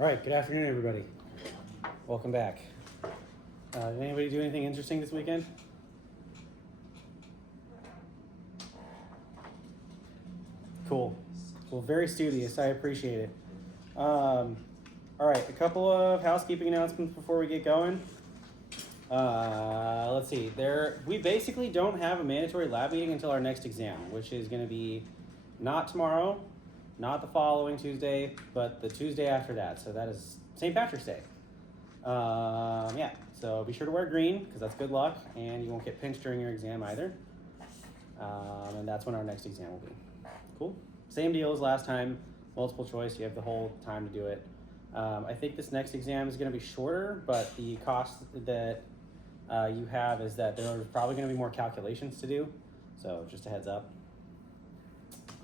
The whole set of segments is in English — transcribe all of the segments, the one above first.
All right, good afternoon, everybody. Welcome back. Did anybody do anything interesting this weekend? Cool. Well, very studious. I appreciate it. All right, a couple of housekeeping announcements before we get going. Let's see. We basically don't have a mandatory lab meeting until our next exam, which is going to be not tomorrow, not the following Tuesday, but the Tuesday after that. So that is St. Patrick's Day. Yeah, so be sure to wear green because that's good luck, and you won't get pinched during your exam either. And that's when our next exam will be. Cool. Same deal as last time. Multiple choice. You have the whole time to do it. I think this next exam is going to be shorter, but the cost that you have is that there's probably going to be more calculations to do. So just a heads up.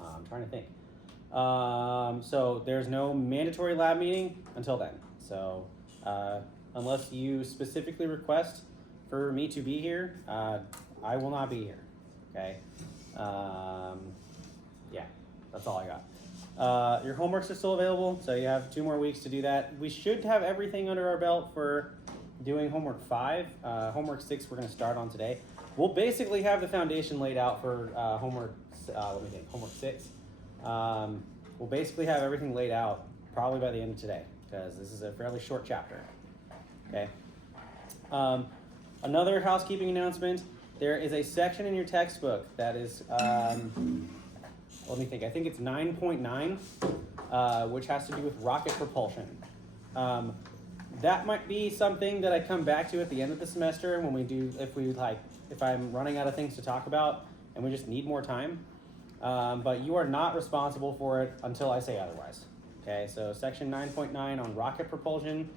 I'm trying to think. So there's no mandatory lab meeting until then. So unless you specifically request for me to be here, I will not be here. Okay. Yeah, that's all I got. Your homeworks are still available, so you have 2 more weeks to do that. We should have everything under our belt for doing homework 5. Homework 6 we're going to start on today. We'll basically have the foundation laid out for homework 6. We'll basically have everything laid out probably by the end of today because this is a fairly short chapter. Okay. Another housekeeping announcement. There is a section in your textbook that is, let me think, I think it's 9.9, which has to do with rocket propulsion. That might be something that I come back to at the end of the semester when we do, if I'm running out of things to talk about and we just need more time. But you are not responsible for it until I say otherwise. Okay, so section 9.9 on rocket propulsion,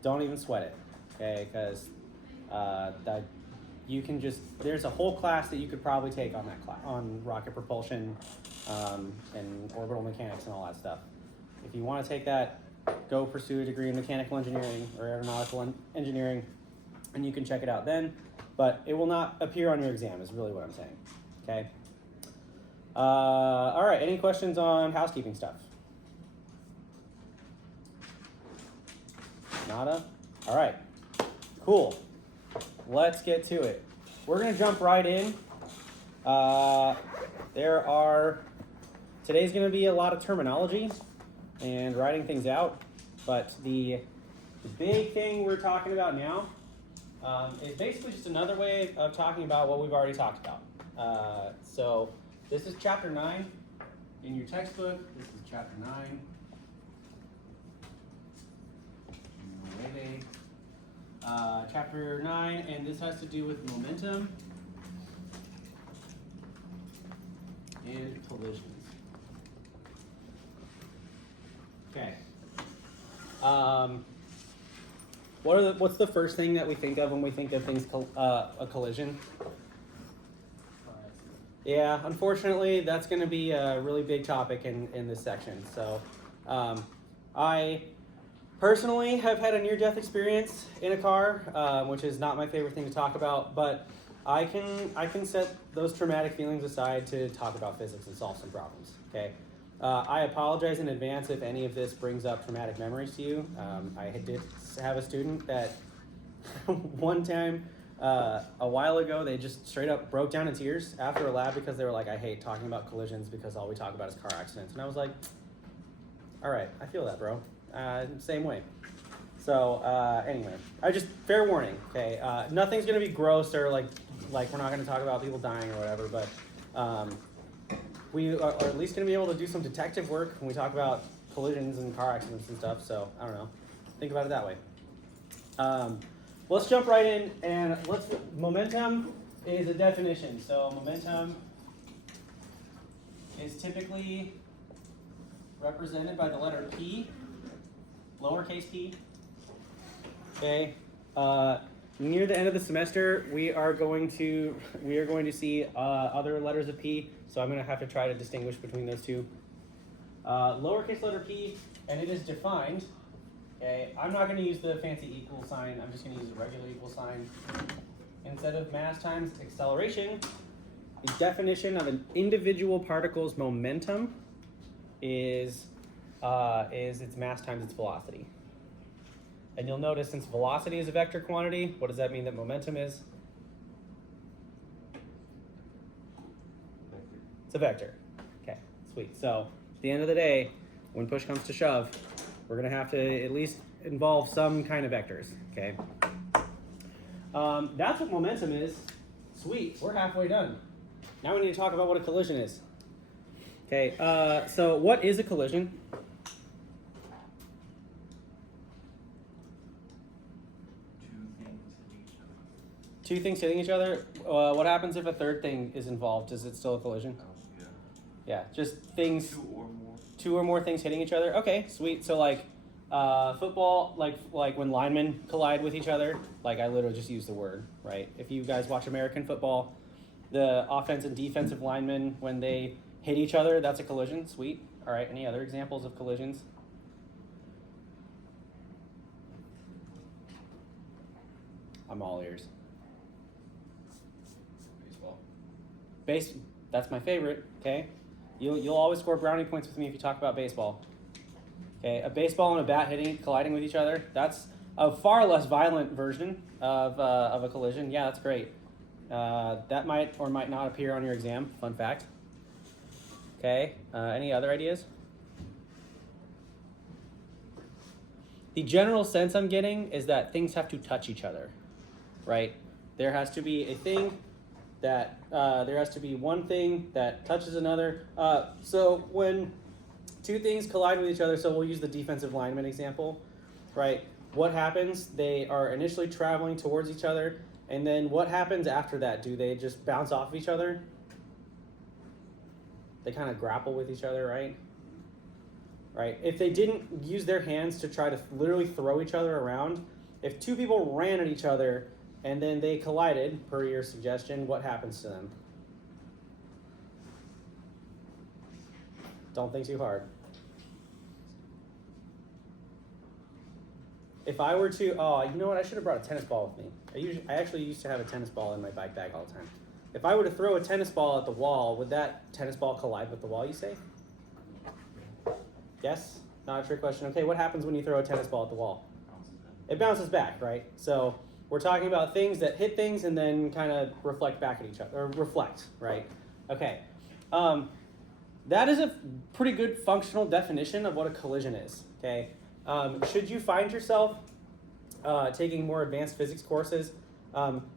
don't even sweat it, okay, because you can just, there's a whole class that you could probably take on that class, on rocket propulsion and orbital mechanics and all that stuff. If you want to take that, go pursue a degree in mechanical engineering or aeronautical engineering, and you can check it out then, but it will not appear on your exam is really what I'm saying, okay? All right, any questions on housekeeping stuff? Nada? All right, cool. Let's get to it. We're gonna jump right in. Today's gonna be a lot of terminology and writing things out, but the big thing we're talking about now is basically just another way of talking about what we've already talked about. So this is chapter 9 in your textbook. This is chapter 9. Chapter 9, and this has to do with momentum and collisions. Okay. What's the first thing that we think of when we think of things a collision? Yeah, unfortunately, that's going to be a really big topic in this section. So, I personally have had a near-death experience in a car, which is not my favorite thing to talk about, but I can set those traumatic feelings aside to talk about physics and solve some problems, okay? I apologize in advance if any of this brings up traumatic memories to you. I did have a student that one time, a while ago, they just straight up broke down in tears after a lab because they were like, I hate talking about collisions because all we talk about is car accidents. And I was like, all right, I feel that, bro. Same way. So anyway, fair warning, okay? Nothing's gonna be gross or like we're not gonna talk about people dying or whatever, but we are at least gonna be able to do some detective work when we talk about collisions and car accidents and stuff. So I don't know, think about it that way. Let's jump right in and momentum is a definition. So momentum is typically represented by the letter P, lowercase p. Okay. Near the end of the semester, we are going to see other letters of P. So I'm going to have to try to distinguish between those two. Lowercase letter P, and it is defined. Okay. I'm not going to use the fancy equal sign. I'm just going to use a regular equal sign. Instead of mass times acceleration, the definition of an individual particle's momentum is is its mass times its velocity. And you'll notice since velocity is a vector quantity, what does that mean that momentum is? It's a vector. Okay, sweet. So at the end of the day, when push comes to shove, we're going to have to at least involve some kind of vectors. Okay. That's what momentum is. Sweet. We're halfway done. Now we need to talk about what a collision is. Okay. So what is a collision? Two things hitting each other. What happens if a third thing is involved? Is it still a collision? Yeah. Yeah, just things. Two or more things hitting each other. Okay, sweet. So like football, like when linemen collide with each other. Like I literally just used the word, right? If you guys watch American football, the offensive and defensive linemen, when they hit each other, that's a collision. Sweet. All right. Any other examples of collisions? I'm all ears. baseball. That's my favorite, okay? You'll always score brownie points with me if you talk about baseball. Okay, a baseball and a bat colliding with each other, that's a far less violent version of a collision. Yeah, that's great. That might or might not appear on your exam, fun fact. Okay, any other ideas? The general sense I'm getting is that things have to touch each other, right? There has to be a thing that, there has to be one thing that touches another. So when two things collide with each other, so we'll use the defensive lineman example, right? What happens? They are initially traveling towards each other, and then what happens after that? Do they just bounce off of each other? They kind of grapple with each other, right? Right? If they didn't use their hands to try to literally throw each other around, if two people ran at each other and then they collided, per your suggestion, what happens to them? Don't think too hard. If I were to, oh, you know what? I should have brought a tennis ball with me. I actually used to have a tennis ball in my bike bag all the time. If I were to throw a tennis ball at the wall, would that tennis ball collide with the wall, you say? Yes? Not a trick question. Okay, what happens when you throw a tennis ball at the wall? It bounces back, right? So we're talking about things that hit things and then kind of reflect back at each other, or reflect, right? Okay. That is a pretty good functional definition of what a collision is, okay? Should you find yourself taking more advanced physics courses,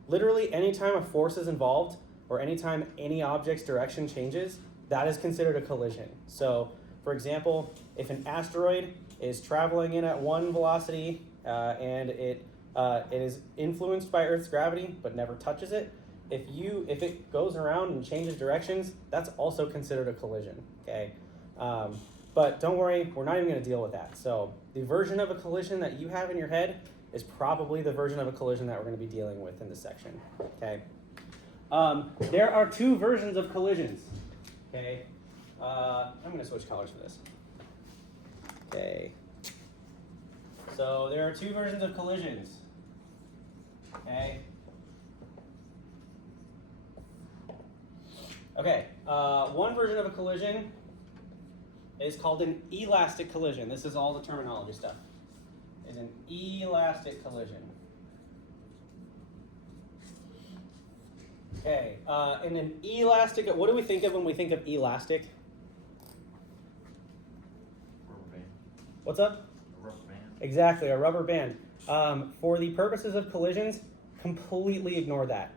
literally anytime a force is involved or anytime any object's direction changes, that is considered a collision. So, for example, if an asteroid is traveling in at one velocity and it is influenced by Earth's gravity but never touches it, if it goes around and changes directions, that's also considered a collision, okay? But don't worry, we're not even going to deal with that. So the version of a collision that you have in your head is probably the version of a collision that we're going to be dealing with in this section, okay? There are two versions of collisions, okay? I'm going to switch colors for this. Okay. So there are two versions of collisions, okay? Okay, one version of a collision is called an elastic collision. This is all the terminology stuff. Is an elastic collision. Okay, in an elastic, what do we think of when we think of elastic? Rubber band. What's up? A rubber band. Exactly, a rubber band. For the purposes of collisions, completely ignore that.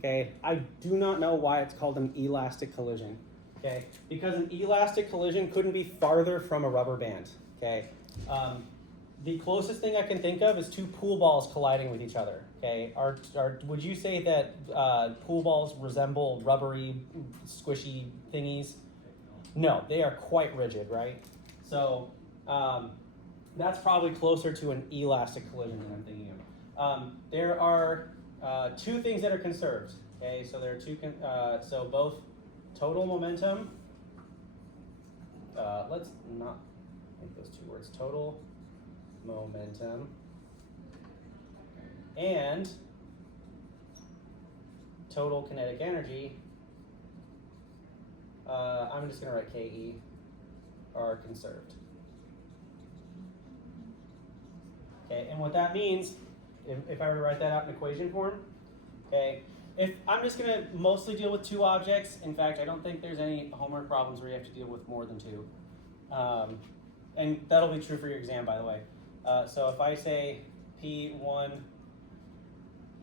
Okay, I do not know why it's called an elastic collision. Okay, because an elastic collision couldn't be farther from a rubber band. Okay, the closest thing I can think of is two pool balls colliding with each other. Okay, would you say that pool balls resemble rubbery, squishy thingies? No, they are quite rigid, right? So that's probably closer to an elastic collision than I'm thinking of. There are two things that are conserved. Okay, so there are two. So both total momentum. Let's not make those two words. Total momentum and total kinetic energy. I'm just going to write KE are conserved. Okay, and what that means, if I were to write that out in equation form, okay, if I'm just going to mostly deal with two objects. In fact, I don't think there's any homework problems where you have to deal with more than two. And that'll be true for your exam, by the way. So if I say P1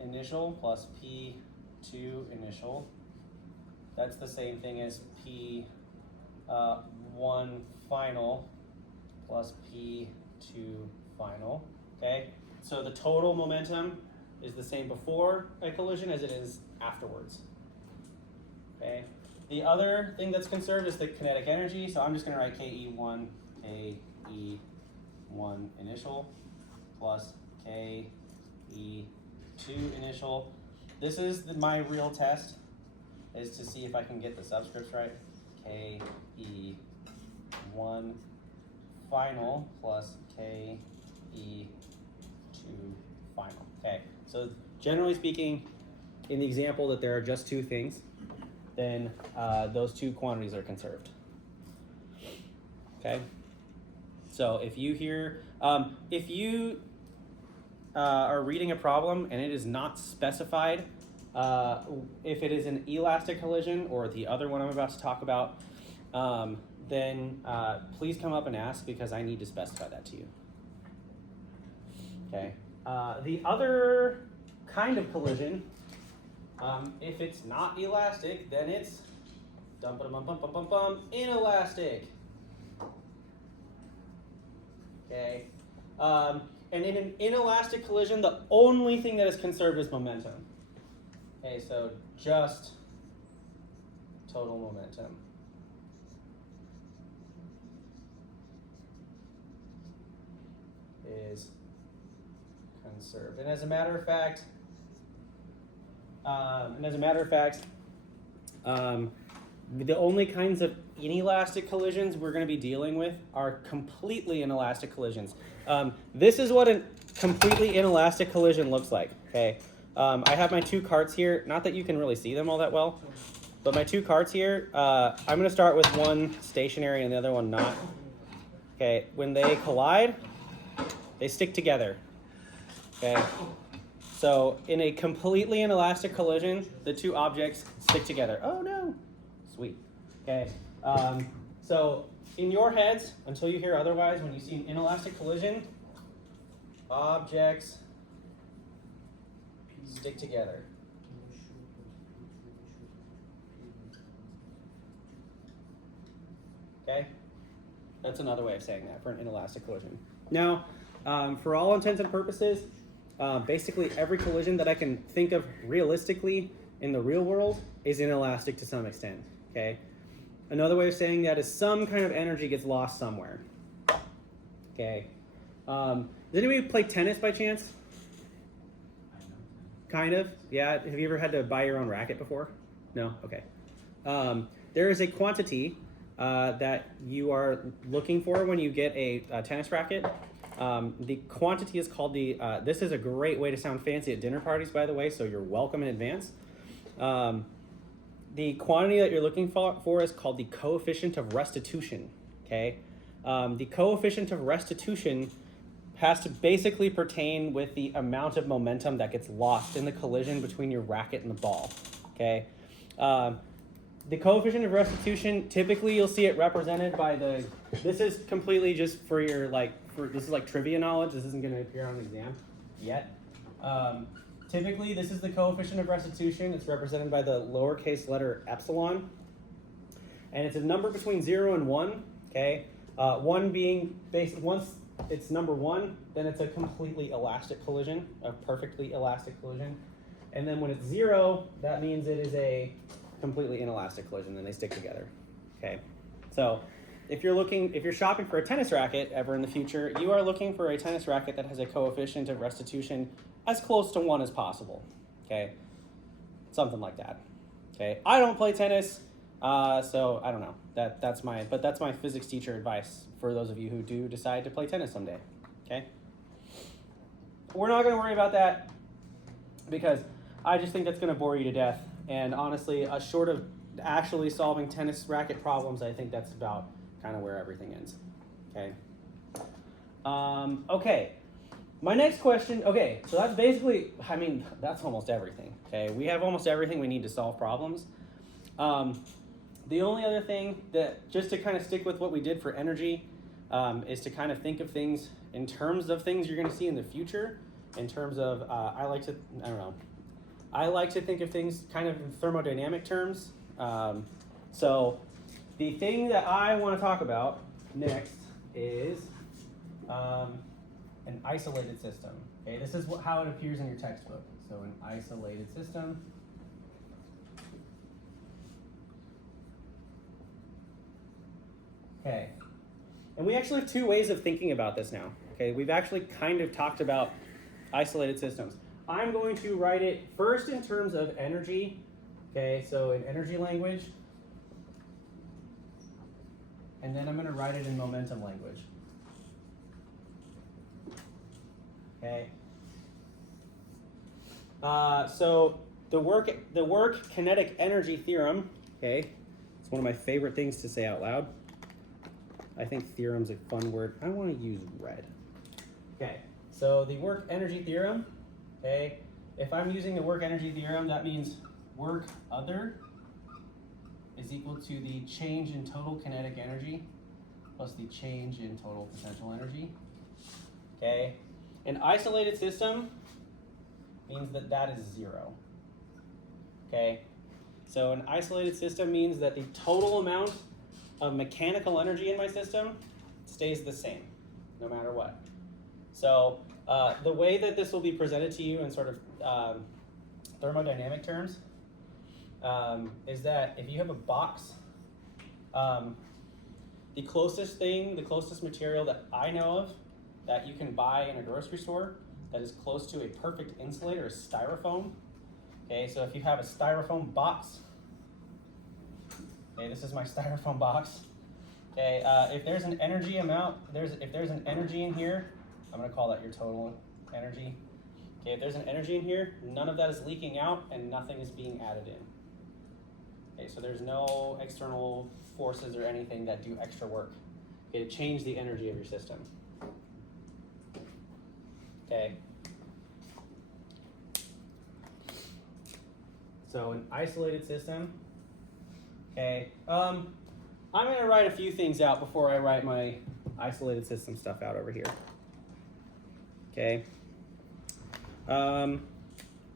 initial plus P2 initial, that's the same thing as P1 final plus P2 final, okay? So the total momentum is the same before a collision as it is afterwards, okay? The other thing that's conserved is the kinetic energy, so I'm just gonna write KE1 initial plus KE2 initial. This is my real test, is to see if I can get the subscripts right. KE1 final plus KE2 final. Okay, so generally speaking, in the example that there are just two things, then those two quantities are conserved. Okay, so if you hear, if you are reading a problem and it is not specified, if it is an elastic collision or the other one I'm about to talk about, then please come up and ask, because I need to specify that to you. Okay. The other kind of collision, if it's not elastic, then it's inelastic. Okay. And in an inelastic collision, the only thing that is conserved is momentum. Okay, so just total momentum. Is conserved. And as a matter of fact, the only kinds of inelastic collisions we're going to be dealing with are completely inelastic collisions. This is what a completely inelastic collision looks like. Okay, I have my two carts here. Not that you can really see them all that well, but my two carts here. I'm going to start with one stationary and the other one not. Okay, when they collide, they stick together. Okay, so in a completely inelastic collision, the two objects stick together. Oh no, sweet. Okay, so in your heads, until you hear otherwise, when you see an inelastic collision, objects stick together. Okay, that's another way of saying that for an inelastic collision. Now, for all intents and purposes, basically every collision that I can think of realistically in the real world is inelastic to some extent, okay? Another way of saying that is some kind of energy gets lost somewhere, okay? Does anybody play tennis by chance? Kind of, yeah. Have you ever had to buy your own racket before? No? Okay. There is a quantity that you are looking for when you get a tennis racket. The quantity is called the, this is a great way to sound fancy at dinner parties, by the way, so you're welcome in advance. The quantity that you're looking for is called the coefficient of restitution, okay? The coefficient of restitution has to basically pertain with the amount of momentum that gets lost in the collision between your racket and the ball, okay? The coefficient of restitution, typically you'll see it represented by the, this is completely just for your, this is like trivia knowledge. This isn't gonna appear on the exam yet. Typically, this is the coefficient of restitution. It's represented by the lowercase letter epsilon. And it's a number between 0 and 1, okay? 1 being, once it's number 1, then it's a completely elastic collision, a perfectly elastic collision. And then when it's 0, that means it is a completely inelastic collision, then they stick together, okay? So if you're shopping for a tennis racket ever in the future, you are looking for a tennis racket that has a coefficient of restitution as close to 1 as possible, okay? Something like that, okay? I don't play tennis, so I don't know. That's my physics teacher advice for those of you who do decide to play tennis someday, okay? We're not gonna worry about that because I just think that's gonna bore you to death. And honestly, short of actually solving tennis racket problems, I think that's about kind of where everything ends, okay? Okay, my next question, okay, so that's basically, I mean, that's almost everything, okay? We have almost everything we need to solve problems. The only other thing that, just to kind of stick with what we did for energy, is to kind of think of things in terms of things you're going to see in the future, in terms of, I like to think of things kind of in thermodynamic terms. So the thing that I want to talk about next is an isolated system. Okay, this is how it appears in your textbook. So an isolated system. Okay, and we actually have two ways of thinking about this now. Okay, we've actually kind of talked about isolated systems. I'm going to write it first in terms of energy. Okay, so in energy language. And then I'm going to write it in momentum language. Okay. So the work kinetic energy theorem. Okay, it's one of my favorite things to say out loud. I think theorem's a fun word. I want to use red. Okay, so the work energy theorem. Okay, if I'm using the work energy theorem, that means work other is equal to the change in total kinetic energy plus the change in total potential energy. Okay, an isolated system means that that is zero. Okay, so an isolated system means that the total amount of mechanical energy in my system stays the same, no matter what. So the way that this will be presented to you in sort of thermodynamic terms is that if you have a box, the closest material that I know of that you can buy in a grocery store that is close to a perfect insulator is styrofoam. Okay, so if you have a styrofoam box, okay, this is my styrofoam box. Okay, if there's an energy amount, if there's an energy in here, I'm gonna call that your total energy. Okay, if there's an energy in here, none of that is leaking out and nothing is being added in. Okay, so there's no external forces or anything that do extra work, okay, to change the energy of your system. Okay. So an isolated system. Okay. I'm going to write a few things out before I write my isolated system stuff out over here. Okay. Let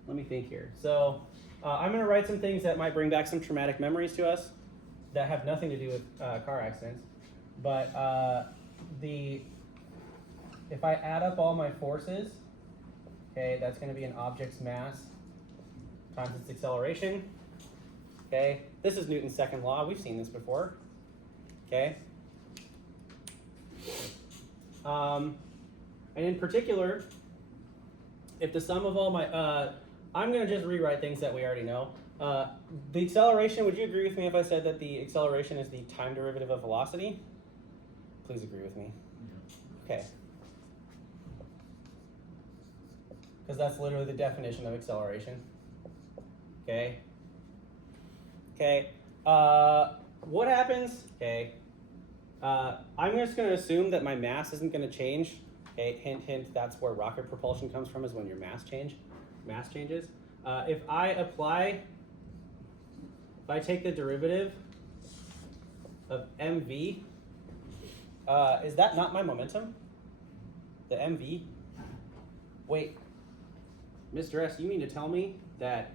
me think here. So I'm going to write some things that might bring back some traumatic memories to us that have nothing to do with car accidents. But if I add up all my forces, okay, that's going to be an object's mass times its acceleration. Okay, this is Newton's second law. We've seen this before. Okay. And in particular, if the sum of all my, I'm going to just rewrite things that we already know. The acceleration, would you agree with me if I said that the acceleration is the time derivative of velocity? Please agree with me. Okay. Because that's literally the definition of acceleration. Okay. Okay. What happens? Okay. I'm just going to assume that my mass isn't going to change. Okay. Hint, hint. That's where rocket propulsion comes from, is when your mass changes. If I take the derivative of mv, is that not my momentum? The mv? Wait. Mr. S, you mean to tell me that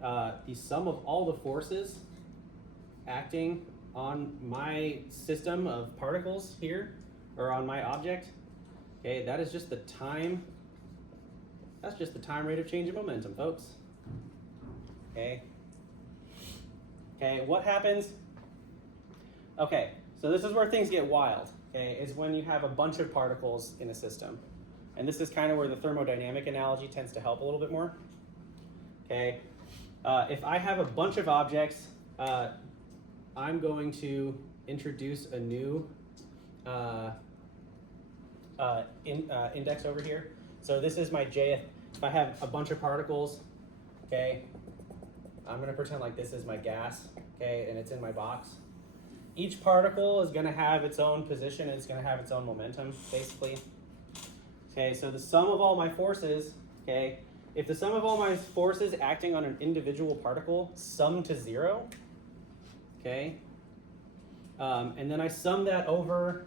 the sum of all the forces acting on my system of particles here, or on my object, okay, that is just the time, that's just the time rate of change of momentum, folks. Okay. Okay, what happens? Okay, so this is where things get wild, okay, is when you have a bunch of particles in a system. And this is kind of where the thermodynamic analogy tends to help a little bit more. Okay, if I have a bunch of objects, I'm going to introduce a new index over here. So this is my J. If I have a bunch of particles, okay, I'm going to pretend like this is my gas, okay, and it's in my box. Each particle is going to have its own position and it's going to have its own momentum, basically. Okay, so the sum of all my forces, okay, if the sum of all my forces acting on an individual particle sum to 0, okay, and then I sum that over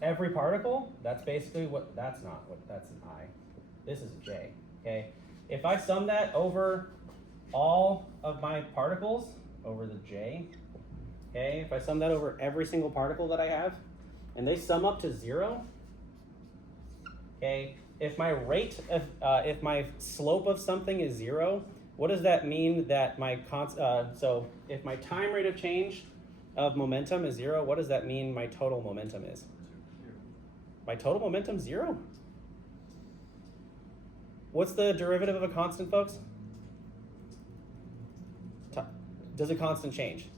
every particle, that's basically what, that's not what, that's an I. This is a J, okay? If I sum that over all of my particles, over the J, okay, if I sum that over every single particle that I have, and they sum up to 0, okay, if my rate of, if my slope of something is 0, what does that mean that my, so if my time rate of change of momentum is 0, what does that mean my total momentum is? My total momentum 0? What's the derivative of a constant, folks? Does a constant change?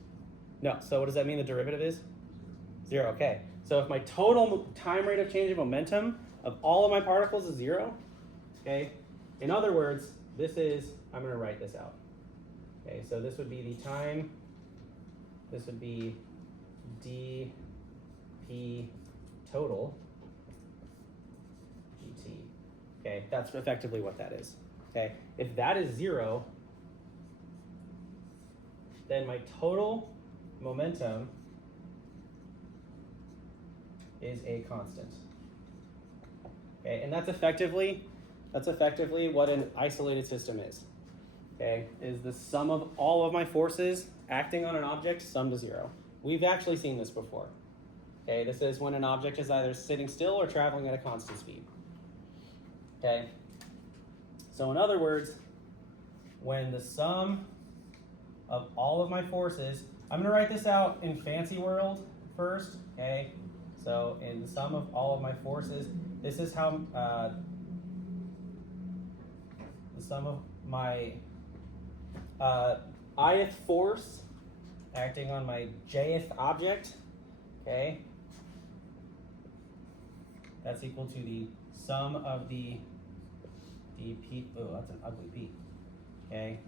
No, so what does that mean the derivative is? 0, okay. So if my total time rate of change of momentum of all of my particles is 0, okay? In other words, this is, I'm gonna write this out. Okay, so this would be the time, this would be dp total gt. Okay, that's effectively what that is. Okay, if that is 0, then my total momentum is a constant. Okay, and that's effectively what an isolated system is. Okay, is the sum of all of my forces acting on an object sum to 0. We've actually seen this before. Okay, this is when an object is either sitting still or traveling at a constant speed. Okay, so in other words, when the sum of all of my forces, I'm going to write this out in fancy world first. Okay, so in the sum of all of my forces, this is how the sum of my ith force acting on my jth object, okay, that's equal to the sum of the dp, oh, that's an ugly p, okay,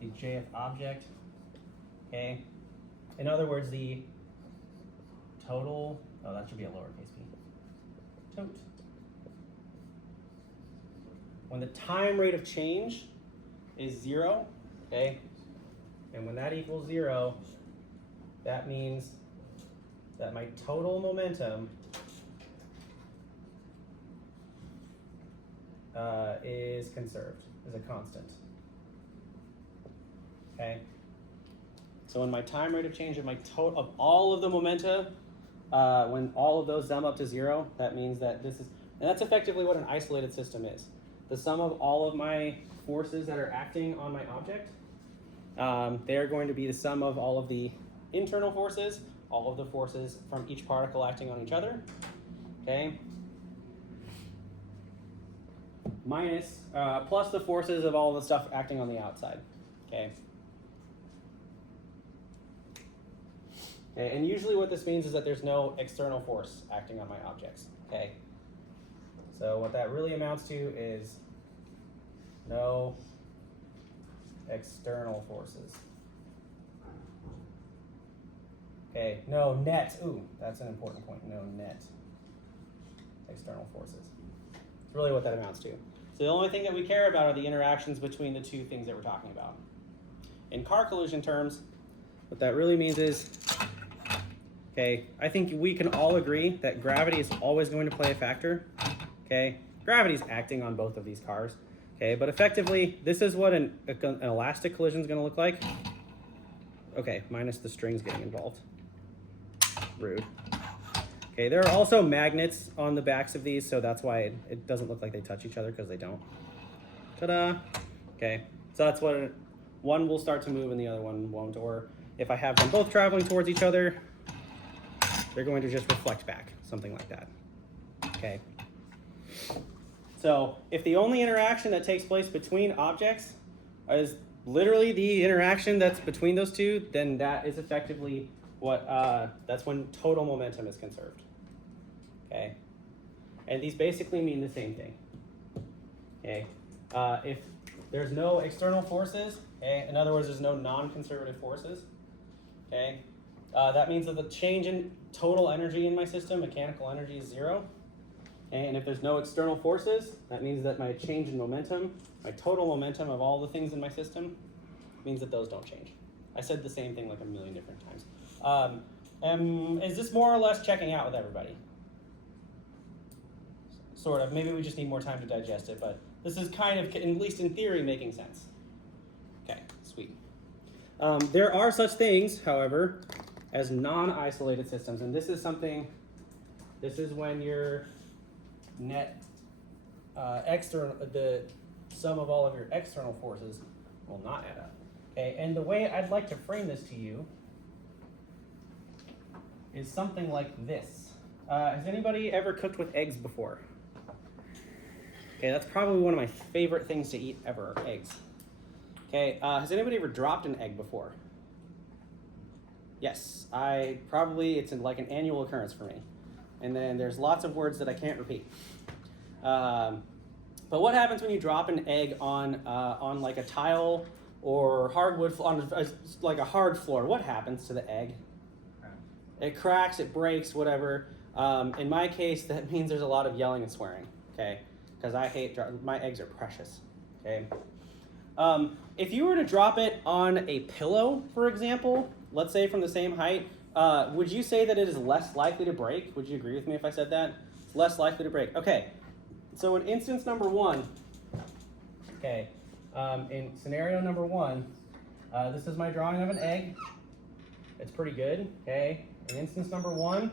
the jth object, okay, in other words, the total, oh, that should be a lowercase p, tot. When the time rate of change is 0, okay, and when that equals 0, that means that my total momentum is conserved, is a constant. Okay, so when my time rate of change of my total of all of the momenta, when all of those sum up to 0, that means that this is, and that's effectively what an isolated system is. The sum of all of my forces that are acting on my object, they are going to be the sum of all of the internal forces, all of the forces from each particle acting on each other, okay, minus, plus the forces of all the stuff acting on the outside, okay. Okay, and usually what this means is that there's no external force acting on my objects, okay. So what that really amounts to is no external forces. Okay, no net, ooh, that's an important point, no net external forces. That's really what that amounts to. So the only thing that we care about are the interactions between the two things that we're talking about. In car collision terms, what that really means is, okay, I think we can all agree that gravity is always going to play a factor. Okay, gravity is acting on both of these cars. Okay, but effectively, this is what an elastic collision is going to look like. Okay, minus the strings getting involved. Rude. Okay, there are also magnets on the backs of these, so that's why it doesn't look like they touch each other, because they don't. Ta-da! Okay, so that's what one will start to move and the other one won't, or if I have them both traveling towards each other, they're going to just reflect back, something like that. Okay. So if the only interaction that takes place between objects is literally the interaction that's between those two, then that is effectively what, that's when total momentum is conserved. Okay. And these basically mean the same thing. Okay. If there's no external forces, okay, in other words, there's no non-conservative forces, okay, that means that the change in total energy in my system, mechanical energy, is 0. Okay, and if there's no external forces, that means that my change in momentum, my total momentum of all the things in my system, means that those don't change. I said the same thing like a million different times. Is this more or less checking out with everybody? Sort of. Maybe we just need more time to digest it, but this is kind of, at least in theory, making sense. Okay, sweet. There are such things, however, as non-isolated systems, and this is when your net the sum of all of your external forces will not add up. Okay, and the way I'd like to frame this to you is something like this. Has anybody ever cooked with eggs before? Okay, that's probably one of my favorite things to eat ever, eggs. Okay, has anybody ever dropped an egg before? Yes, it's like an annual occurrence for me. And then there's lots of words that I can't repeat. But what happens when you drop an egg on like a tile or hardwood, like a hard floor? What happens to the egg? It cracks, it breaks, whatever. In my case, that means there's a lot of yelling and swearing, okay? Because my eggs are precious, okay? If you were to drop it on a pillow, for example, let's say from the same height, would you say that it is less likely to break? Would you agree with me if I said that? It's less likely to break. Okay, so in instance number one, okay, in scenario number one, this is my drawing of an egg. It's pretty good, okay? In instance number one,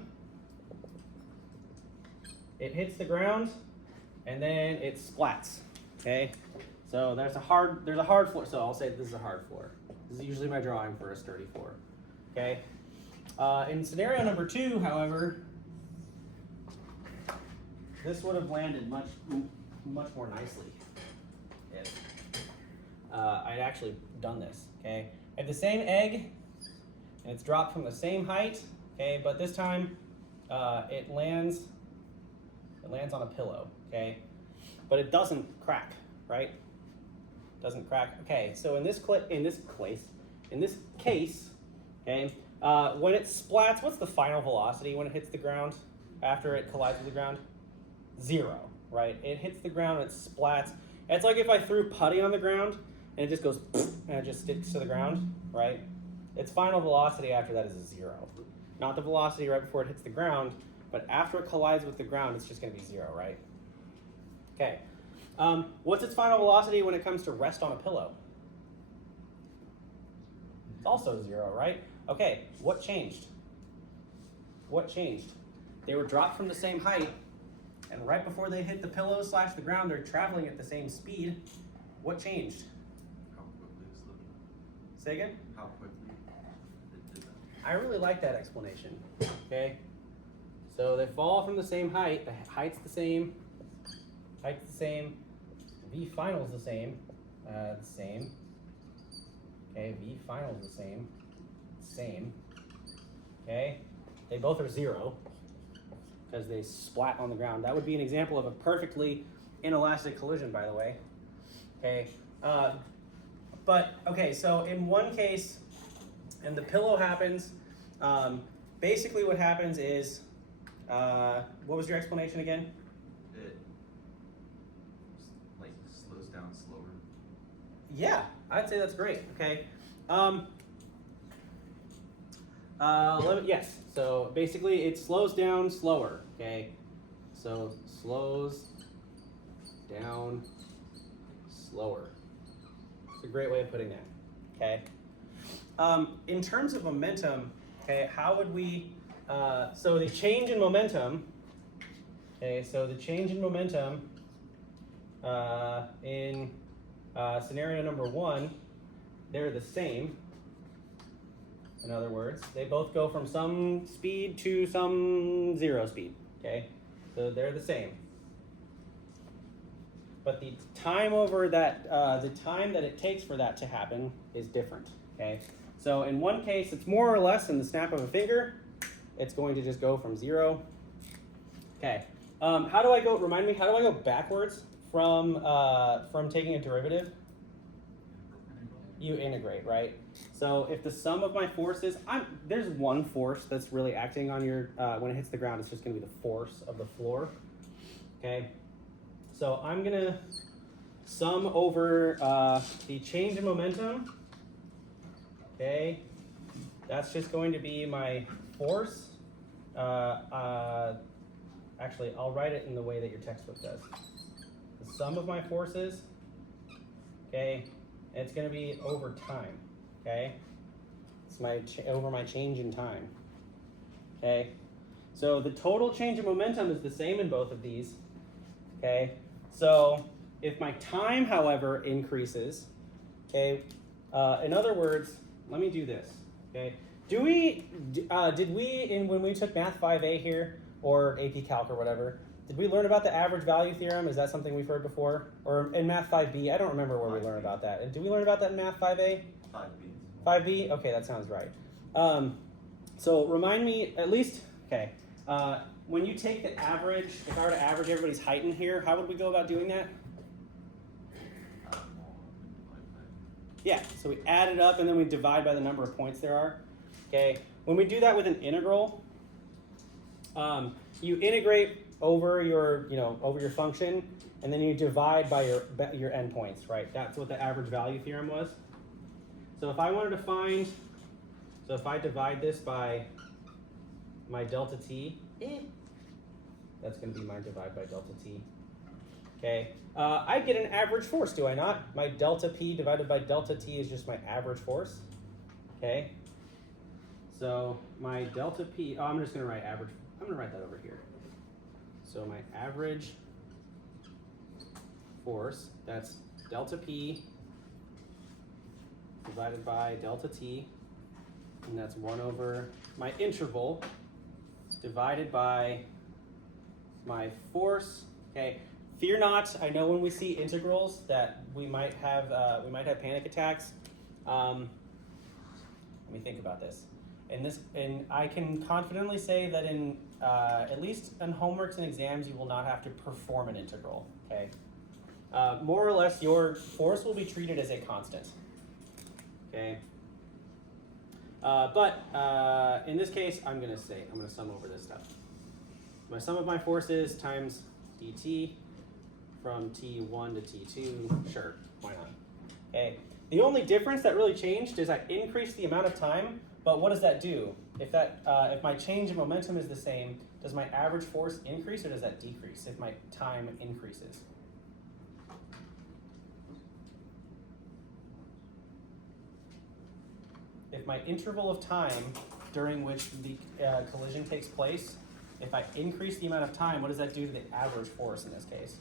it hits the ground, and then it splats, okay? So there's a hard floor, so I'll say this is a hard floor. This is usually my drawing for a sturdy floor, okay? In scenario number two, however, this would have landed much more nicely if I'd actually done this, okay? I have the same egg, and it's dropped from the same height, okay, but this time it lands on a pillow, okay? But it doesn't crack, right? Doesn't crack. Okay, so in this case, okay, when it splats, what's the final velocity when it hits the ground after it collides with the ground? 0, right? It hits the ground and it splats. It's like if I threw putty on the ground and it just goes and it just sticks to the ground, right? Its final velocity after that is 0. Not the velocity right before it hits the ground, but after it collides with the ground, it's just going to be 0, right? Okay. What's its final velocity when it comes to rest on a pillow? It's also 0, right? Okay, what changed? What changed? They were dropped from the same height, and right before they hit the pillow / the ground, they're traveling at the same speed. What changed? How quickly it slowed down. Say again? How quickly it did that. I really like that explanation, okay? So they fall from the same height, the height's the same, V final's the same, okay, V final's the same, okay? They both are 0, because they splat on the ground. That would be an example of a perfectly inelastic collision, by the way, okay? Okay, so in one case, and the pillow happens, basically what happens is, what was your explanation again? It like slows down slower. Yeah, I'd say that's great. Okay. Yes. So basically, it slows down slower. Okay. So slows down slower. It's a great way of putting that. Okay. In terms of momentum, okay, how would we? So the change in momentum. Okay. So the change in momentum in scenario number one, they're the same. In other words, they both go from some speed to some 0 speed, okay? So they're the same. But the time that it takes for that to happen is different, okay? So in one case, it's more or less in the snap of a finger. It's going to just go from 0. Okay, how do I go backwards from taking a derivative? You integrate, right? So if the sum of my forces, there's one force that's really acting on your, when it hits the ground, it's just going to be the force of the floor. Okay, so I'm gonna sum over the change in momentum. Okay, that's just going to be my force. Actually, I'll write it in the way that your textbook does. The sum of my forces, okay, and it's going to be over time, okay? It's my over my change in time, okay? So the total change in momentum is the same in both of these, okay? So if my time, however, increases, okay, in other words, let me do this, okay? Did we, when we took Math 5A here, or AP Calc or whatever, did we learn about the average value theorem? Is that something we've heard before? Or in Math 5B? I don't remember where we learned about that. And did we learn about that in Math 5A? 5B. 5B? Okay, that sounds right. So remind me, at least, okay, when you take the average, if I were to average everybody's height in here, how would we go about doing that? Yeah, so we add it up and then we divide by the number of points there are. Okay, when we do that with an integral, you integrate over your, over your function, and then you divide by your endpoints, right? That's what the average value theorem was. So if I wanted to find, so if I divide this by my delta t, that's going to be my divide by delta t. Okay, I get an average force, do I not? My delta p divided by delta t is just my average force. Okay, so my delta p, I'm just going to write average. I'm going to write that over here. So my average force, that's delta P divided by delta T, and that's 1 over my interval divided by my force. Okay, fear not. I know when we see integrals that we might have panic attacks. Let me think about this. And I can confidently say that in at least in homeworks and exams, you will not have to perform an integral. Okay, more or less, your force will be treated as a constant. Okay, but in this case, I'm going to sum over this stuff. My sum of my forces times dt from T1 to T2. Sure, why not? Okay. The only difference that really changed is I increased the amount of time. But what does that do? If my change in momentum is the same, does my average force increase or does that decrease if my time increases? If my interval of time during which the collision takes place, if I increase the amount of time, what does that do to the average force in this case?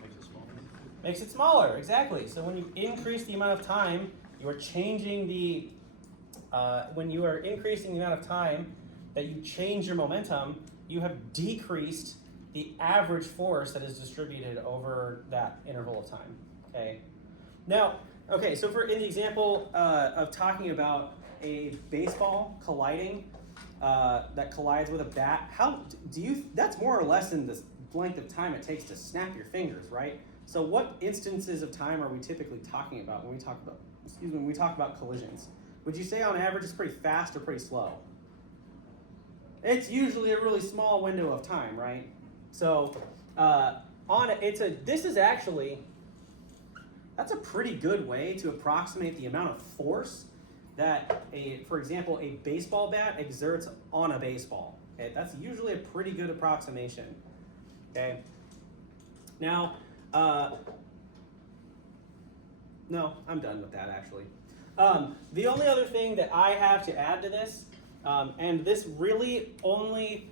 Makes it smaller. Makes it smaller, exactly. So when you increase the amount of time, you are changing the when you are increasing the amount of time that you change your momentum, you have decreased the average force that is distributed over that interval of time. Okay. Now, okay, so in the example of talking about a baseball colliding that collides with a bat, that's more or less in the length of time it takes to snap your fingers, right? So what instances of time are we typically talking about when we talk about collisions? Would you say on average it's pretty fast or pretty slow? It's usually a really small window of time, right? So that's a pretty good way to approximate the amount of force that for example, a baseball bat exerts on a baseball. Okay, that's usually a pretty good approximation. Okay. Now, no, I'm done with that actually. The only other thing that I have to add to this, and this really only,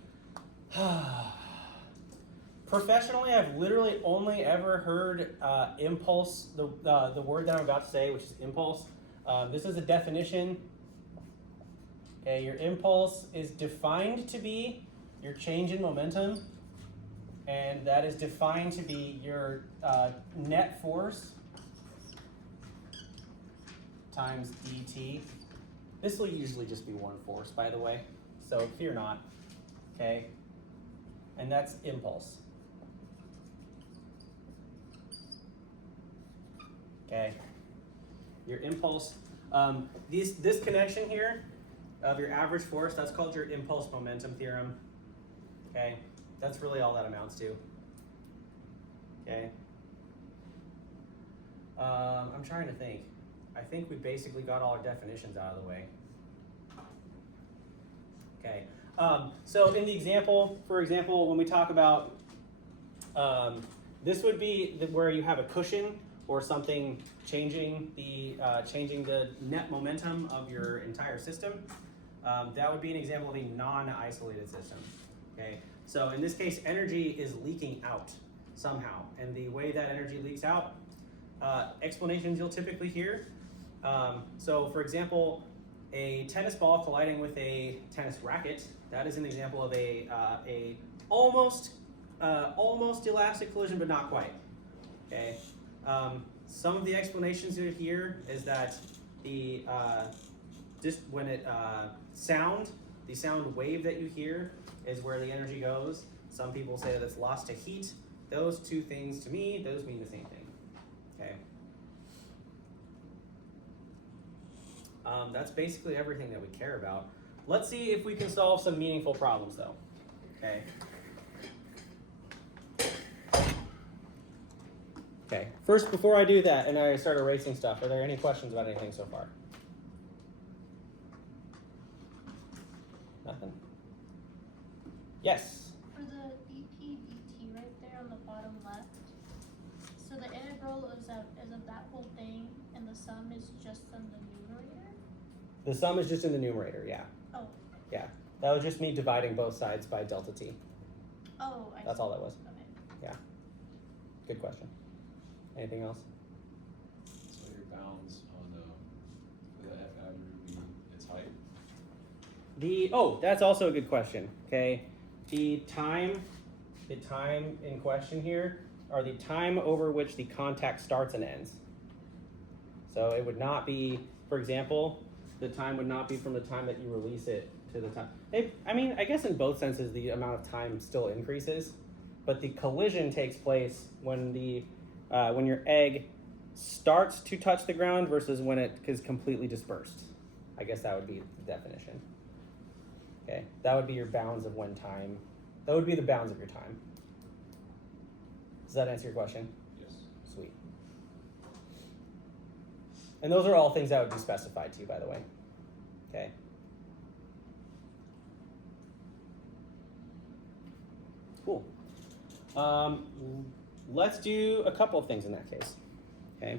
professionally, I've literally only ever heard impulse, the word that I'm about to say, which is impulse. This is a definition. Okay, your impulse is defined to be your change in momentum, and that is defined to be your net force times dt. This will usually just be one force, by the way, so fear not, okay? And that's impulse. Okay, your impulse, this connection here of your average force, that's called your impulse momentum theorem, okay? That's really all that amounts to. Okay. I'm trying to think. I think we basically got all our definitions out of the way. Okay. So in the example, for example, when we talk about, this would be where you have a cushion or something changing the net momentum of your entire system. That would be an example of a non-isolated system. Okay. So in this case, energy is leaking out somehow, and the way that energy leaks out, explanations you'll typically hear. So for example, a tennis ball colliding with a tennis racket, that is an example of a almost elastic collision, but not quite. Okay. Some of the explanations you hear is that the just when it the sound wave that you hear is where the energy goes. Some people say that it's lost to heat. Those two things, to me, those mean the same thing. Okay. That's basically everything that we care about. Let's see if we can solve some meaningful problems, though. Okay. Okay. First, before I do that and I start erasing stuff, are there any questions about anything so far? Nothing? Yes? For the dp dt right there on the bottom left, so the integral is of that whole thing, and the sum is just in the numerator? The sum is just in the numerator, yeah. Oh. Yeah. That would just mean dividing both sides by delta t. Oh, I That's see. all that was. Okay. Yeah. Good question. Anything else? So your bounds on the F average would be its height? That's also a good question. Okay. The time in question here are the time over which the contact starts and ends. So it would not be, for example, the time would not be from the time that you release it to the time. I guess in both senses the amount of time still increases, but the collision takes place when your egg starts to touch the ground versus when it is completely dispersed. I guess that would be the definition. Okay, that would be your bounds of when time. That would be the bounds of your time. Does that answer your question? Yes. Sweet. And those are all things that would be specified to you, by the way. Okay. Cool. Let's do a couple of things in that case. Okay.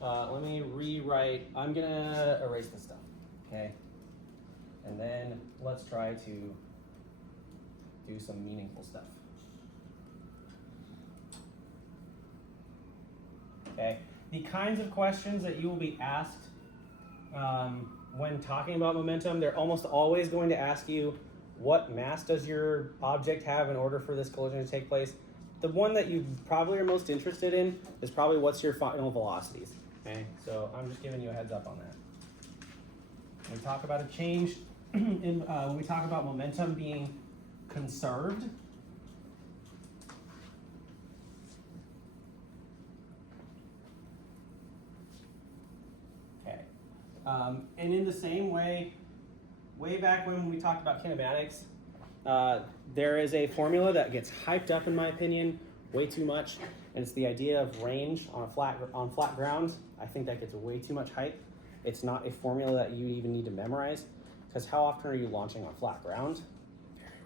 Let me rewrite. I'm gonna erase this stuff. Okay. And then let's try to do some meaningful stuff. Okay. The kinds of questions that you will be asked when talking about momentum, they're almost always going to ask you, what mass does your object have in order for this collision to take place? The one that you probably are most interested in is probably what's your final velocities. Okay, so I'm just giving you a heads up on that. When we talk about a change, when we talk about momentum being conserved, okay, and in the same way, way back when we talked about kinematics, there is a formula that gets hyped up, in my opinion, way too much, and it's the idea of range on flat ground. I think that gets way too much hype. It's not a formula that you even need to memorize, because how often are you launching on flat ground? Very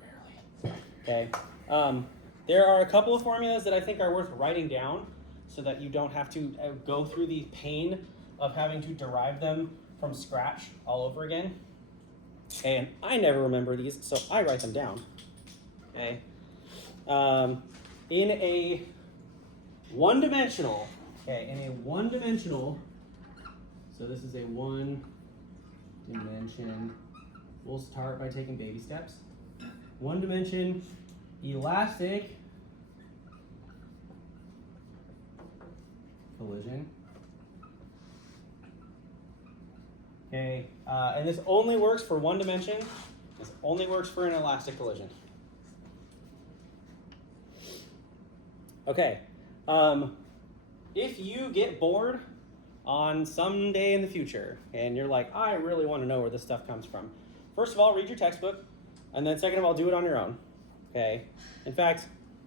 rarely. Okay. There are a couple of formulas that I think are worth writing down so that you don't have to go through the pain of having to derive them from scratch all over again. And I never remember these, so I write them down. Okay. In a one-dimensional, so this is a one dimension. We'll start by taking baby steps. One dimension, elastic collision. Okay, and this only works for one dimension. This only works for an elastic collision. Okay, if you get bored on some day in the future and you're like, I really want to know where this stuff comes from, first of all, read your textbook. And then second of all, do it on your own. Okay. In fact,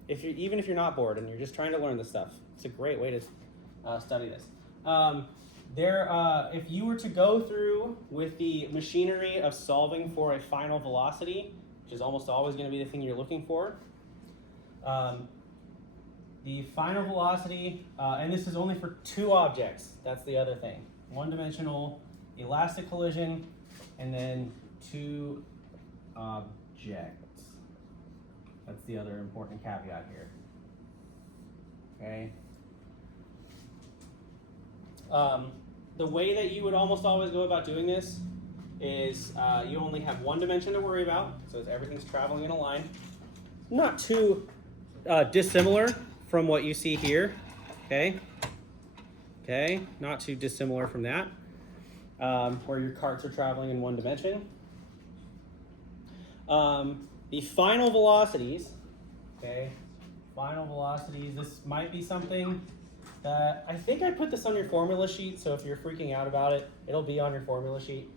even if you're not bored and you're just trying to learn this stuff, it's a great way to study this. If you were to go through with the machinery of solving for a final velocity, which is almost always going to be the thing you're looking for, the final velocity, and this is only for two objects. That's the other thing. One-dimensional elastic collision, and then two objects. That's the other important caveat here. Okay. The way that you would almost always go about doing this is you only have one dimension to worry about, so everything's traveling in a line. Not too dissimilar from what you see here. Okay. Okay. Not too dissimilar from that, where your carts are traveling in one dimension. The final velocities, okay, final velocities, this might be something that, I think I put this on your formula sheet, so if you're freaking out about it, it'll be on your formula sheet.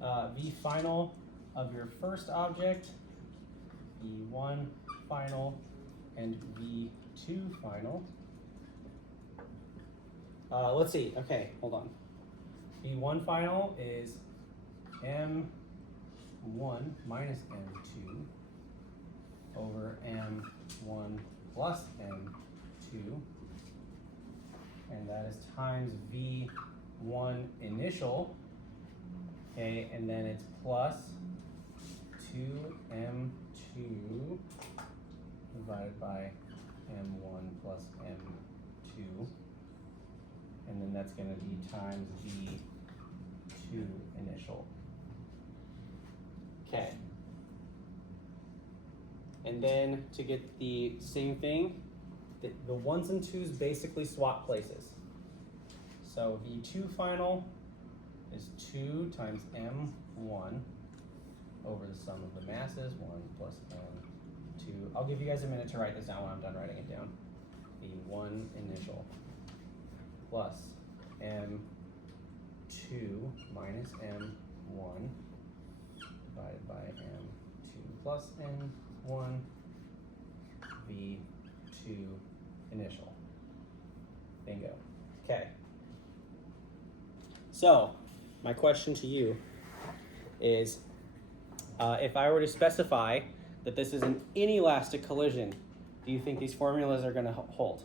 V final of your first object, V1 final, and V2 final. Let's see, okay, hold on. V1 final is M1 minus M2 over M1 plus M2, and that is times V1 initial, okay, and then it's plus 2M2 divided by M1 plus M2, and then that's going to be times V2 initial. Okay. And then to get the same thing, the ones and twos basically swap places. So V2 final is 2 times M1 over the sum of the masses, 1 plus M2. I'll give you guys a minute to write this down when I'm done writing it down. V1 initial plus M2 minus M1 divided by M2 plus M1 V2 initial. Bingo. Okay. So, my question to you is, if I were to specify that this is an inelastic collision, do you think these formulas are going to hold?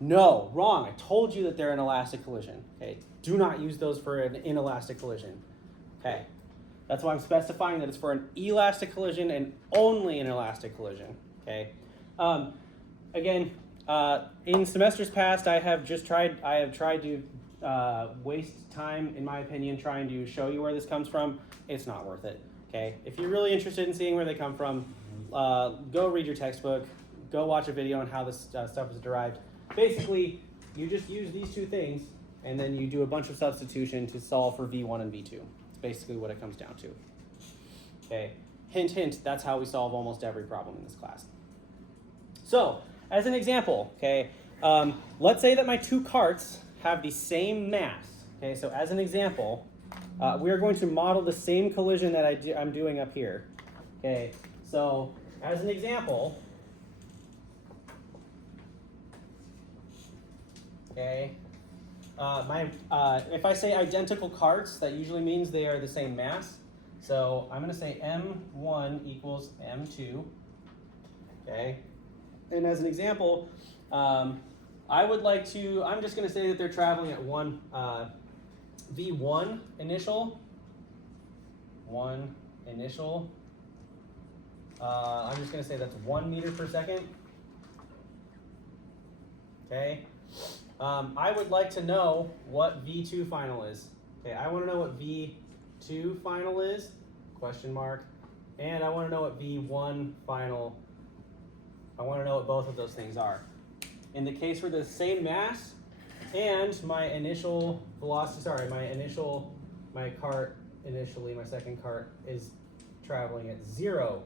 No, wrong. I told you that they're an elastic collision. Okay, do not use those for an inelastic collision. Okay, that's why I'm specifying that it's for an elastic collision and only an elastic collision. Okay, again, in semesters past, I have tried to waste time, in my opinion, trying to show you where this comes from. It's not worth it. Okay, if you're really interested in seeing where they come from, go read your textbook, go watch a video on how this stuff is derived. Basically, you just use these two things, and then you do a bunch of substitution to solve for V1 and V2. It's basically what it comes down to. Okay, hint, hint, that's how we solve almost every problem in this class. So, as an example, okay, let's say that my two carts have the same mass. Okay, so as an example, we are going to model the same collision that I'm doing up here. Okay, so as an example, okay, if I say identical carts, that usually means they are the same mass. So I'm going to say M1 equals M2. Okay, and as an example, I'm just going to say that they're traveling at V1 initial. I'm just going to say that's 1 meter per second. Okay. I would like to know what V2 final is. Okay, I want to know what V2 final is, question mark, and I want to know what V1 final, I want to know what both of those things are. In the case where the same mass and my initial velocity, my second cart is traveling at 0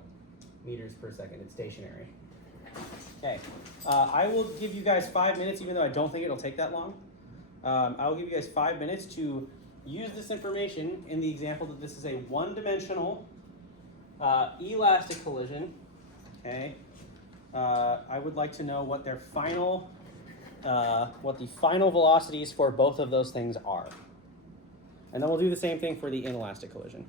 meters per second, it's stationary. Okay, I will give you guys 5 minutes, even though I don't think it'll take that long. I will give you guys 5 minutes to use this information in the example that this is a one-dimensional Elastic collision. Okay. I would like to know what their final, what the final velocities for both of those things are. And then we'll do the same thing for the inelastic collision.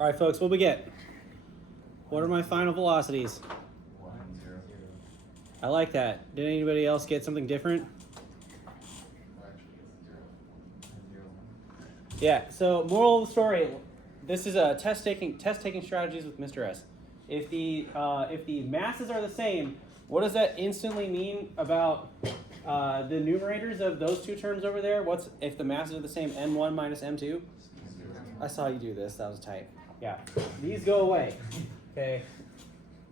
All right, folks, what we get? What are my final velocities? 1 and 0. I like that. Did anybody else get something different? Yeah, so moral of the story, this is a test taking strategies with Mr. S. If the masses are the same, what does that instantly mean about the numerators of those two terms over there? What's if the masses are the same, m1 minus m2? I saw you do this, that was tight. Yeah, these go away. Okay.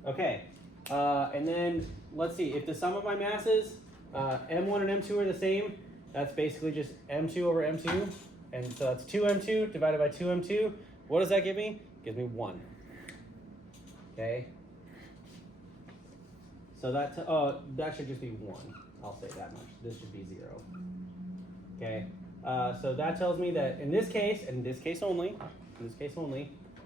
Okay. And then let's see, if the sum of my masses, m1 and m2 are the same, that's basically just m2 over m2. And so that's 2m2 divided by 2m2. What does that give me? It gives me 1. Okay. So that should just be 1. I'll say that much. This should be 0. Okay. So that tells me that in this case only,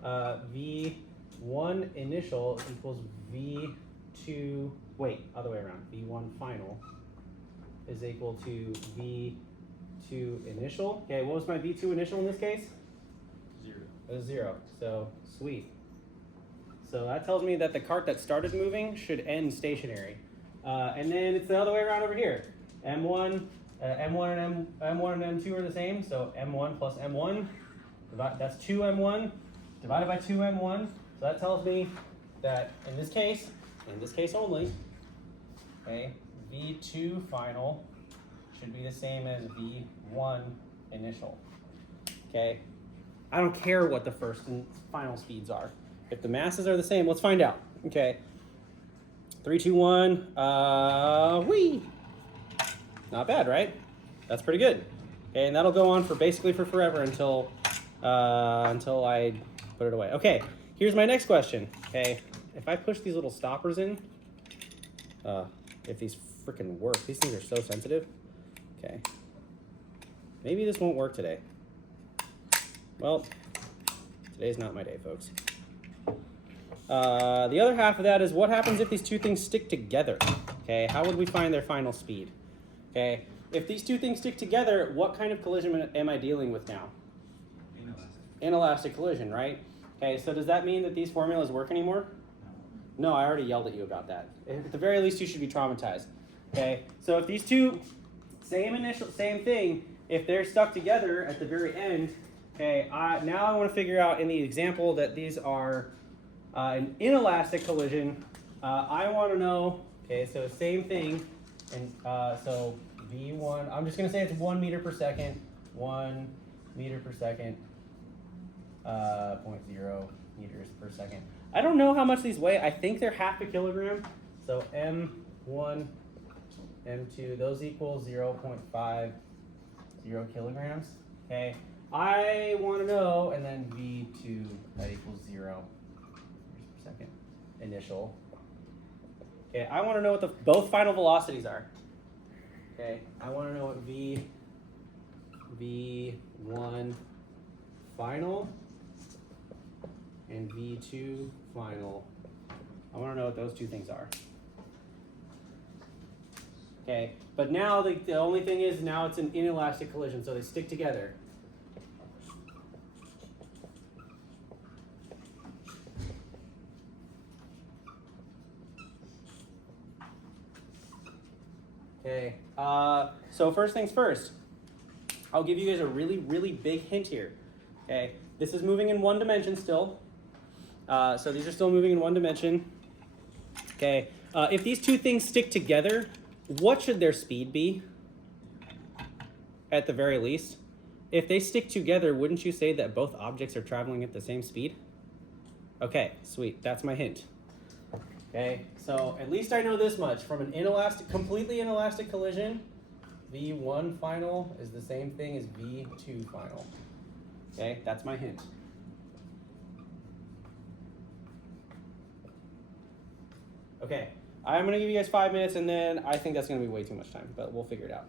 V1 initial equals V2. Wait, other way around. V1 final is equal to V2 initial. Okay, what was my V2 initial in this case? 0. It was 0. So sweet. So that tells me that the cart that started moving should end stationary. And then it's the other way around over here. M1 and M2 are the same. So M1 plus M1, that's 2M1 divided by 2M1. So that tells me that in this case only, okay, V2 final should be the same as V1 initial. Okay, I don't care what the first and final speeds are. If the masses are the same, let's find out. Okay, 3, 2, 1. Whee! Not bad, right? That's pretty good. Okay, and that'll go on for basically for forever until I put it away. Okay, here's my next question. Okay, if I push these little stoppers in, if these freaking work, these things are so sensitive. Okay, maybe this won't work today. Well, today's not my day, folks. The other half of that is what happens if these two things stick together? Okay, how would we find their final speed? Okay, if these two things stick together, what kind of collision am I dealing with now? Inelastic collision, right? Okay, so does that mean that these formulas work anymore? No, I already yelled at you about that. At the very least, you should be traumatized. Okay, so if these two, same thing, if they're stuck together at the very end, okay, now I want to figure out in the example that these are an inelastic collision. I want to know, okay, so same thing, and so V1, I'm just going to say it's 1 meter per second, 1 meter per second, 0.0 meters per second. I don't know how much these weigh. I think they're half a kilogram. So M1, M2, those equal 0.50 kilograms. Okay. I want to know, and then V2, that equals 0 meters per second initial. Okay, I want to know what both final velocities are. Okay, I want to know what V1 final and V2 final. I want to know what those two things are. Okay, but now the only thing is now it's an inelastic collision, so they stick together. Okay, so first things first, I'll give you guys a really, really big hint here. Okay, this is moving in one dimension still. So these are still moving in one dimension. Okay, if these two things stick together, what should their speed be? At the very least. If they stick together, wouldn't you say that both objects are traveling at the same speed? Okay, sweet, that's my hint. Okay, so at least I know this much. From an completely inelastic collision, V1 final is the same thing as V2 final. Okay, that's my hint. Okay, I'm gonna give you guys 5 minutes, and then I think that's gonna be way too much time, but we'll figure it out.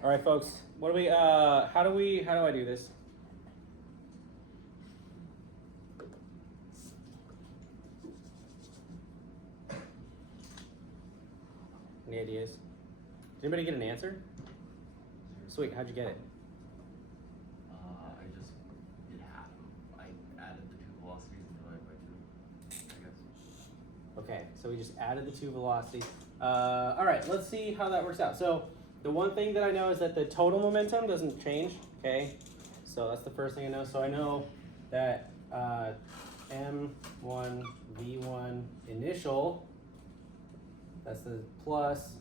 All right, folks. What do we? How do I do this? Any ideas? Did anybody get an answer? Sweet. How'd you get it? I just did half of, I added the two velocities and divided by 2, I guess. Okay, so we just added the two velocities. All right, let's see how that works out. So the one thing that I know is that the total momentum doesn't change, okay? So that's the first thing I know. So I know that M1, V1 initial, that's the plus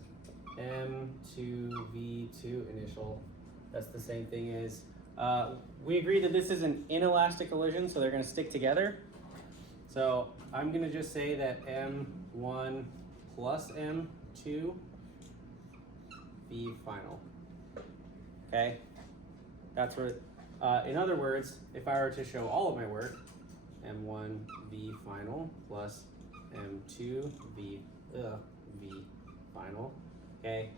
M2, V2 initial. That's the same thing as, we agreed that this is an inelastic collision, so they're gonna stick together. So I'm gonna just say that M1 plus M2 V final. Okay? That's where, in other words, if I were to show all of my work, M1 V final plus M2 V final. Okay?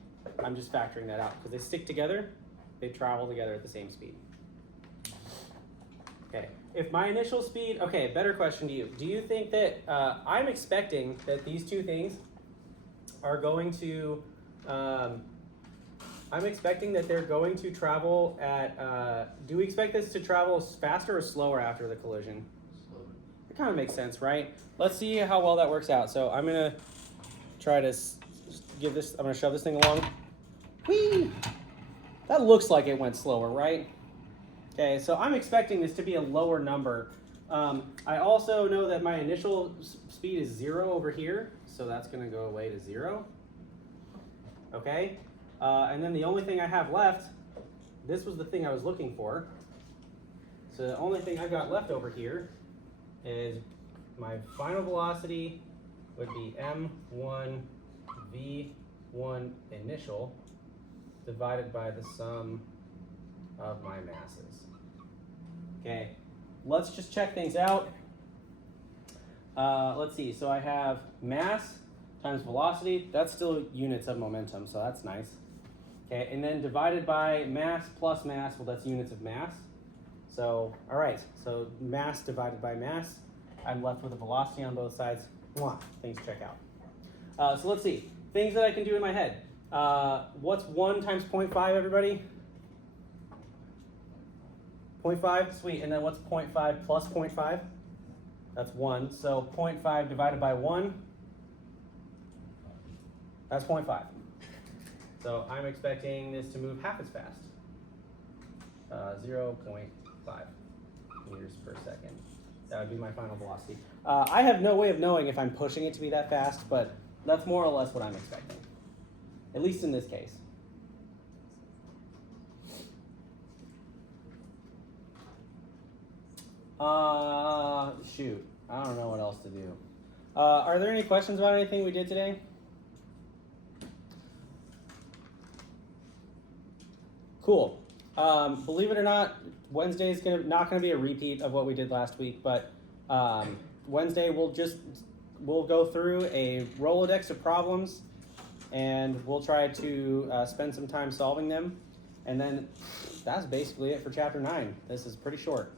I'm just factoring that out because they stick together, they travel together at the same speed. Okay, if my initial speed, okay, better question to you. Do you think that, I'm expecting that these two things are going to, I'm expecting that they're going to travel at, do we expect this to travel faster or slower after the collision? Slower. It kind of makes sense, right? Let's see how well that works out. So I'm gonna try to give this, I'm gonna shove this thing along. Whee! That looks like it went slower, right? Okay, so I'm expecting this to be a lower number. I also know that my initial speed is 0 over here, so that's gonna go away to 0. Okay, and then the only thing I have left, this was the thing I was looking for. So the only thing I've got left over here is my final velocity would be M1 V1 initial divided by the sum of my masses. Okay, let's just check things out. Let's see, so I have mass times velocity, that's still units of momentum, so that's nice. Okay, and then divided by mass plus mass, well that's units of mass. So, all right, so mass divided by mass, I'm left with a velocity on both sides. Mwah, things check out. So let's see, things that I can do in my head. What's 1 times 0.5, everybody? 0.5, sweet, and then what's 0.5 plus 0.5? That's 1, so 0.5 divided by 1, that's 0.5. So I'm expecting this to move half as fast. 0.5 meters per second. That would be my final velocity. I have no way of knowing if I'm pushing it to be that fast, but that's more or less what I'm expecting. At least in this case. Shoot. I don't know what else to do. Are there any questions about anything we did today? Cool. Believe it or not, Wednesday is not gonna be a repeat of what we did last week, but Wednesday we'll go through a Rolodex of problems, and we'll try to spend some time solving them, and then that's basically it for chapter 9. This is pretty short.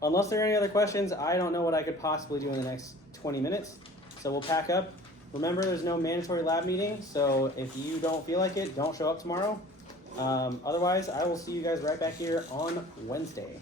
Unless there are any other questions, I don't know what I could possibly do in the next 20 minutes, so we'll pack up. Remember, there's no mandatory lab meeting, so if you don't feel like it, don't show up tomorrow. Otherwise, I will see you guys right back here on Wednesday.